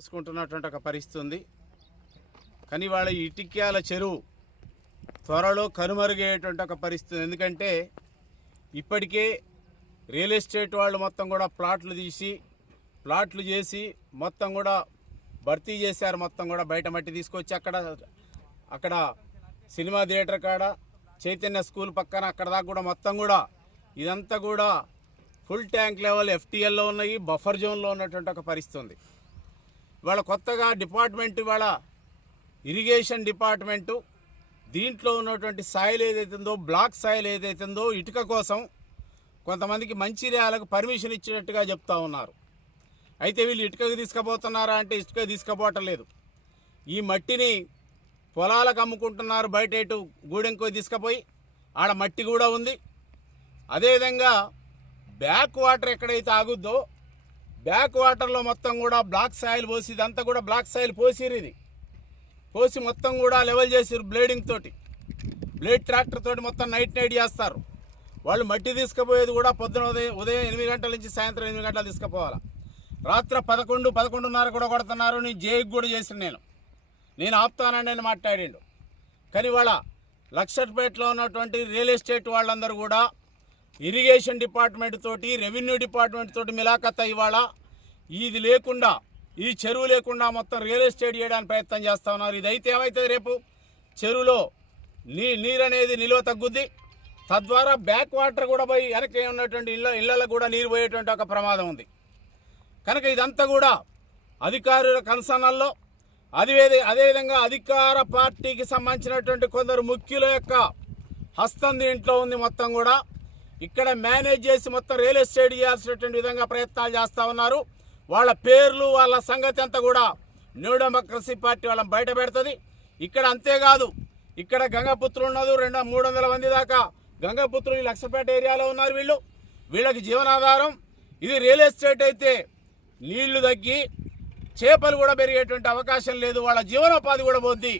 చేసుకుంటున్నటువంటి ఒక పరిస్థితి ఉంది. కానీ వాళ్ళ ఇటిక్యాల చెరువు త్వరలో కనుమరుగయ్యేటువంటి ఒక పరిస్థితి ఎందుకంటే ఇప్పటికే రియల్ ఎస్టేట్ వాళ్ళు మొత్తం కూడా ప్లాట్లు తీసి ప్లాట్లు చేసి మొత్తం కూడా భర్తీ చేశారు. మొత్తం కూడా బయట మట్టి తీసుకొచ్చి అక్కడ అక్కడ సినిమా థియేటర్ కాడ చైతన్య స్కూల్ పక్కన అక్కడ దాకా కూడా మొత్తం కూడా ఇదంతా కూడా ఫుల్ ట్యాంక్ లెవెల్ ఎఫ్టీఎల్లో ఉన్నాయి బఫర్ జోన్లో ఉన్నటువంటి ఒక పరిస్థితి ఉంది. ఇవాళ కొత్తగా డిపార్ట్మెంట్ ఇవాళ ఇరిగేషన్ డిపార్ట్మెంటు దీంట్లో ఉన్నటువంటి సాయిల్ ఏదైతుందో బ్లాక్ సాయిల్ ఏదైతుందో ఇటుక కోసం కొంతమందికి మంచిర్యాలకు పర్మిషన్ ఇచ్చినట్టుగా చెప్తా ఉన్నారు. అయితే వీళ్ళు ఇటుకకు తీసుకుపోతున్నారా అంటే ఇటుక తీసుకుపోవటం లేదు. ఈ మట్టిని పొలాలకు అమ్ముకుంటున్నారు బయట ఇటు గూడెంకో తీసుకుపోయి ఆడ మట్టి కూడా ఉంది. అదేవిధంగా బ్యాక్ వాటర్ ఎక్కడైతే ఆగుద్దో బ్యాక్ వాటర్లో మొత్తం కూడా బ్లాక్ సాయిల్ పోసి ఇదంతా కూడా బ్లాక్ సాయిల్ పోసిరు ఇది. పోసి మొత్తం కూడా లెవెల్ చేసిరు బ్లేడింగ్ తోటి. బ్లేడ్ ట్రాక్టర్ తోటి మొత్తం నైట్ నైట్ చేస్తారు. వాళ్ళు మట్టి తీసుకుపోయేది కూడా పొద్దున ఉదయం ఉదయం ఎనిమిది గంటల నుంచి సాయంత్రం ఎనిమిది గంటలు తీసుకుపోవాలి. రాత్రి పదకొండు పదకొండున్నర కూడా కొడుతున్నారు. నేను జేకి కూడా చేసిన నేను. నేను ఆపుతానండి అని మాట్లాడిండు. కానీ వాళ్ళ లక్షపేటలో ఉన్నటువంటి రియల్ ఎస్టేట్ వాళ్ళందరూ కూడా ఇరిగేషన్ డిపార్ట్మెంట్ తోటి రెవెన్యూ డిపార్ట్మెంట్ తోటి మిలాఖత్ ఇవాళ ఇది లేకుండా ఈ చెరువు లేకుండా మొత్తం రియల్ ఎస్టేట్ చేయడానికి ప్రయత్నం చేస్తా ఉన్నారు. ఇది అయితే ఏమవుతుంది రేపు? చెరువులో నీ నీరు అనేది నిల్వ తగ్గుద్ది. తద్వారా బ్యాక్ వాటర్ కూడా పోయి వెనక ఉన్నటువంటి ఇళ్ళ ఇళ్ళలకు కూడా నీరు పోయేటువంటి ఒక ప్రమాదం ఉంది. కనుక ఇదంతా కూడా అధికారుల కన్సర్నల్లో అదే అదేవిధంగా అధికార పార్టీకి సంబంధించినటువంటి కొందరు ముఖ్యుల యొక్క హస్తం దీంట్లో ఉంది మొత్తం కూడా. ఇక్కడ మేనేజ్ చేసి మొత్తం రియల్ ఎస్టేట్ చేయాల్సినటువంటి విధంగా ప్రయత్నాలు చేస్తూ ఉన్నారు. వాళ్ళ పేర్లు వాళ్ళ సంగతి అంతా కూడా న్యూ డెమోక్రసీ పార్టీ వాళ్ళని బయట పెడుతుంది. ఇక్కడ అంతేకాదు ఇక్కడ గంగపుత్రులు ఉన్నారు రెండు మూడు వందల మంది దాకా గంగపుత్రులు ఈ లక్షపేట ఏరియాలో ఉన్నారు వీళ్ళు. వీళ్ళకి జీవనాధారం. ఇది రియల్ ఎస్టేట్ అయితే నీళ్ళు తగ్గి చేపలు కూడా పెరిగేటువంటి అవకాశం లేదు. వాళ్ళ జీవనోపాధి కూడా పోద్ది.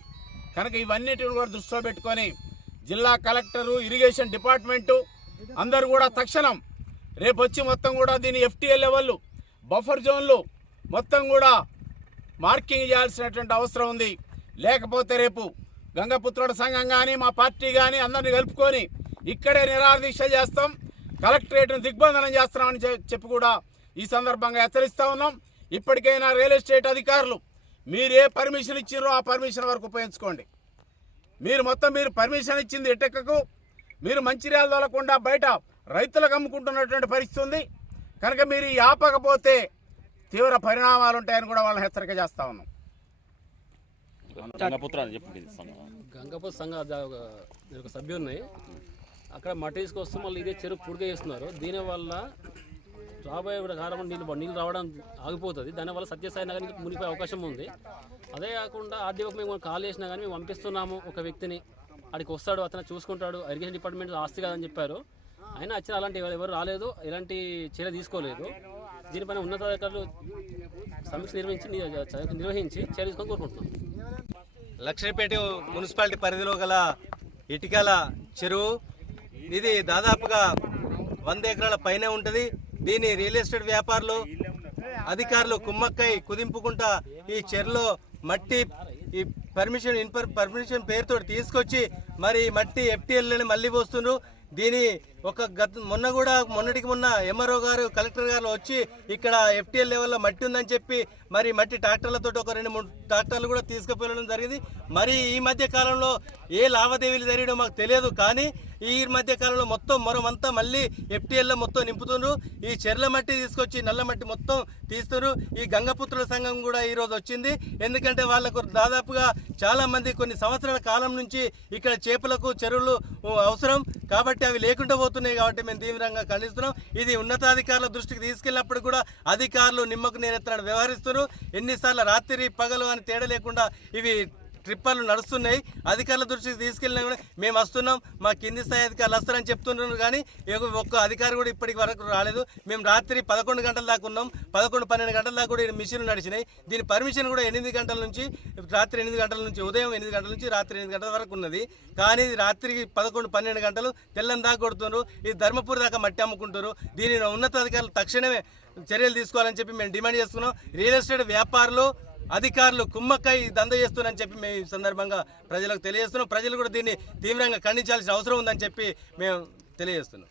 కనుక ఇవన్నిటిని కూడా దృష్టిలో పెట్టుకొని జిల్లా కలెక్టరు ఇరిగేషన్ డిపార్ట్మెంటు అందరు కూడా తక్షణం రేపు వచ్చి మొత్తం కూడా దీని ఎఫ్టీఏ లెవెల్ బఫర్ జోన్లు మొత్తం కూడా మార్కింగ్ చేయాల్సినటువంటి అవసరం ఉంది. లేకపోతే రేపు గంగపుత్రుడు సంఘం కానీ మా పార్టీ కానీ అందరిని కలుపుకొని ఇక్కడే నిరాదీక్ష చేస్తాం. కలెక్టరేట్ను దిగ్బంధనం చేస్తున్నామని చె- చెప్పి కూడా ఈ సందర్భంగా హెచ్చరిస్తూ ఉన్నాం. ఇప్పటికైనా రియల్ ఎస్టేట్ అధికారులు మీరు ఏ పర్మిషన్ ఇచ్చారో ఆ పర్మిషన్ వరకు ఉపయోగించుకోండి. మీరు మొత్తం మీరు పర్మిషన్ ఇచ్చింది ఎటెక్కకు? మీరు మంచిర్యాల తోలకుండా బయట రైతులకు అమ్ముకుంటున్నటువంటి పరిస్థితి ఉంది. కనుక మీరు ఈ ఆపకపోతే తీవ్ర పరిణామాలు ఉంటాయని కూడా వాళ్ళని హెచ్చరిక చేస్తా ఉన్నాం. గంగపుత్ర అని చెప్పండి. గంగపతి సంఘ ఒక ఒక సభ్యున్నాయి అక్కడ మట్టి తీసుకొస్తూ మళ్ళీ ఇదే చెరువు పుడిక చేస్తున్నారు. దీనివల్ల రాబోయే కాలం నీళ్ళు నీళ్ళు రావడం ఆగిపోతుంది. దానివల్ల సత్యసాయి నగర్ మునిపోయే అవకాశం ఉంది. అదే కాకుండా ఆర్డీఓకి మేము కాల్ చేసినా కానీ మేము పంపిస్తున్నాము ఒక వ్యక్తిని. అక్కడికి వస్తాడు అతను చూసుకుంటాడు. ఇరిగేషన్ డిపార్ట్మెంట్ ఆస్తి కాదని చెప్పారు. అయినా వచ్చిన అలాంటి ఎవరు రాలేదు. ఎలాంటి చర్య తీసుకోలేదు. దీనిపైన ఉన్నతాధికారులు సమీక్ష నిర్వహించి నిర్వహించి చర్య తీసుకొని కోరుకుంటున్నాం. లక్ష్మీపేట మున్సిపాలిటీ పరిధిలో గల ఇటికల చెరువు. ఇది దాదాపుగా వంద ఎకరాల పైనే ఉంటుంది. దీని రియల్ ఎస్టేట్ వ్యాపారులు అధికారులు కుమ్మక్కై కుదింపుకుంటా ఈ చెరులో మట్టి ఈ పర్మిషన్ ఇన్పర్ పర్మిషన్ పేరుతో తీసుకొచ్చి మరి మట్టి ఎఫ్టీఎల్ని మళ్ళీ పోస్తున్నారు దీని ఒక గత మొన్న కూడా మొన్నటికి మొన్న ఎంఆర్ఓ గారు కలెక్టర్ గారు వచ్చి ఇక్కడ ఎఫ్టీఎల్ లెవెల్లో మట్టి ఉందని చెప్పి మరి మట్టి ట్రాక్టర్లతో ఒక రెండు మూడు ట్రాక్టర్లు కూడా తీసుకుపోయడం జరిగింది. మరి ఈ మధ్య కాలంలో ఏ లావాదేవీలు జరిగడం మాకు తెలియదు కానీ ఈ మధ్య కాలంలో మొత్తం మరొమంతా మళ్ళీ ఎఫ్టీఎల్లో మొత్తం నింపుతున్నారు ఈ చెర్ల మట్టి తీసుకొచ్చి నల్ల మట్టి మొత్తం తీస్తున్నారు ఈ గంగపుత్రుల సంఘం కూడా ఈ రోజు వచ్చింది. ఎందుకంటే వాళ్ళకు దాదాపుగా చాలామంది కొన్ని సంవత్సరాల కాలం నుంచి ఇక్కడ చేపలకు చెరువులు అవసరం కాబట్టి అవి లేకుండా పోతున్నాయి కాబట్టి మేము తీవ్రంగా ఖండిస్తున్నాం. ఇది ఉన్నతాధికారుల దృష్టికి తీసుకెళ్ళినప్పుడు కూడా అధికారులు నిమ్మకు నేరెత్తనాడు వ్యవహరిస్తున్నారు. ఎన్నిసార్లు రాత్రి పగలు అని తేడా లేకుండా ఇవి ట్రిప్పర్లు నడుస్తున్నాయి. అధికారుల దృష్టికి తీసుకెళ్ళినా కూడా మేము వస్తున్నాం మా కింది స్థాయి అధికారులు వస్తారని చెప్తున్నారు కానీ ఒక్క అధికారి కూడా ఇప్పటికి వరకు రాలేదు. మేము రాత్రి పదకొండు గంటల దాకా ఉన్నాం. పదకొండు పన్నెండు గంటల దాకా కూడా ఈ మిషన్లు నడిచినాయి. దీని పర్మిషన్ కూడా ఎనిమిది గంటల నుంచి రాత్రి ఎనిమిది గంటల నుంచి ఉదయం ఎనిమిది గంటల నుంచి రాత్రి ఎనిమిది గంటల వరకు ఉన్నది. కానీ రాత్రికి పదకొండు పన్నెండు గంటలు తెల్లని దాకా కొడుతున్నారు. ఇది ధర్మపురి దాకా మట్టి అమ్ముకుంటారు దీనిని ఉన్నతాధికారులు తక్షణమే చర్యలు తీసుకోవాలని చెప్పి మేము డిమాండ్ చేస్తున్నాం. రియల్ ఎస్టేట్ వ్యాపారులు అధికారులు కుమ్మక్కై దంద చేస్తున్నారని చెప్పి మేము ఈ సందర్భంగా ప్రజలకు తెలియజేస్తున్నాం. ప్రజలు కూడా దీన్ని తీవ్రంగా ఖండించాల్సిన అవసరం ఉందని చెప్పి మేము తెలియజేస్తున్నాం.